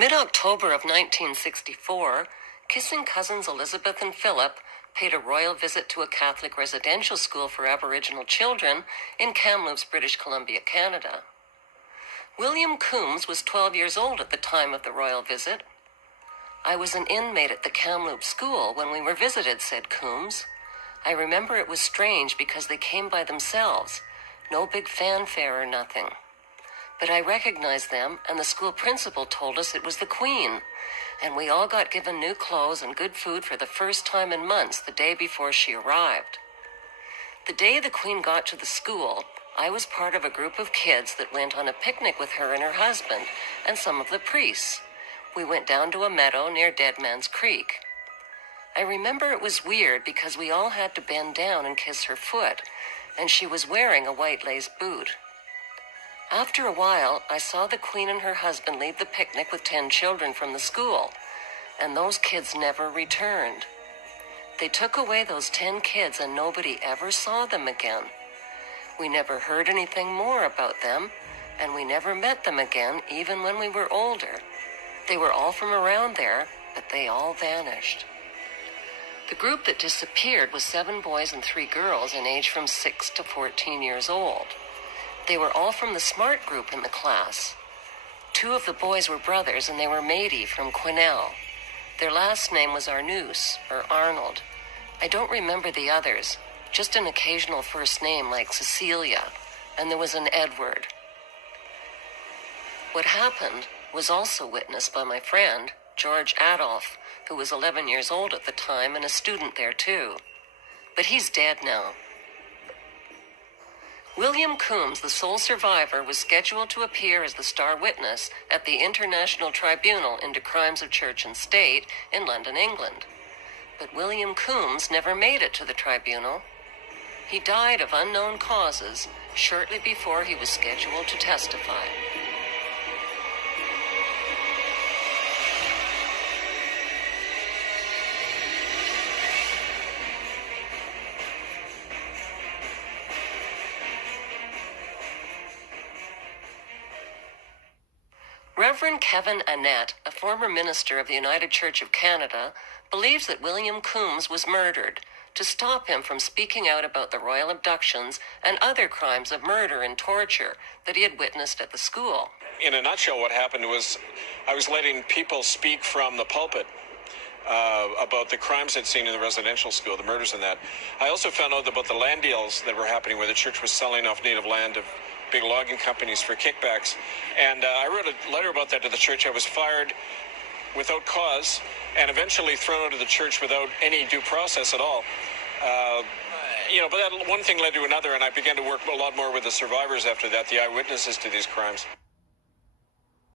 Mid-October of 1964, kissing cousins Elizabeth and Philip paid a royal visit to a Catholic residential school for Aboriginal children in Kamloops, British Columbia, Canada. William Coombs was 12 years old at the time of the royal visit. "I was an inmate at the Kamloops school when we were visited," said Coombs. "I remember it was strange because they came by themselves, no big fanfare or nothing. But I recognized them, and the school principal told us it was the Queen, and we all got given new clothes and good food for the first time in months the day before she arrived. The day the Queen got to the school, I was part of a group of kids that went on a picnic with her and her husband and some of the priests. We went down to a meadow near Dead Man's Creek. I remember it was weird because we all had to bend down and kiss her foot, and she was wearing a white lace boot. After a while, I saw the Queen and her husband leave the picnic with 10 children from the school, and those kids never returned. They took away those 10 kids and nobody ever saw them again. We never heard anything more about them, and we never met them again even when we were older. They were all from around there, but they all vanished." The group that disappeared was 7 boys and 3 girls in age from 6 to 14 years old. They were all from the smart group in the class. 2 of the boys were brothers, and they were Métis from Quesnel. Their last name was Arnoux, or Arnold. I don't remember the others, just an occasional first name like Cecilia, and there was an Edward. What happened was also witnessed by my friend, George Adolph, who was 11 years old at the time and a student there too. But he's dead now. William Coombs, the sole survivor, was scheduled to appear as the star witness at the International Tribunal into Crimes of Church and State in London, England. But William Coombs never made it to the tribunal. He died of unknown causes shortly before he was scheduled to testify. Reverend Kevin Annett, a former minister of the United Church of Canada, believes that William Coombs was murdered to stop him from speaking out about the royal abductions and other crimes of murder and torture that he had witnessed at the school. In a nutshell, what happened was I was letting people speak from the pulpit about the crimes they'd seen in the residential school, the murders and that. I also found out about the land deals that were happening where the church was selling off native land to big logging companies for kickbacks. And I wrote a letter about that to the church. I was fired without cause and eventually thrown out of the church without any due process at all. But that one thing led to another, and I began to work a lot more with the survivors after that, the eyewitnesses to these crimes.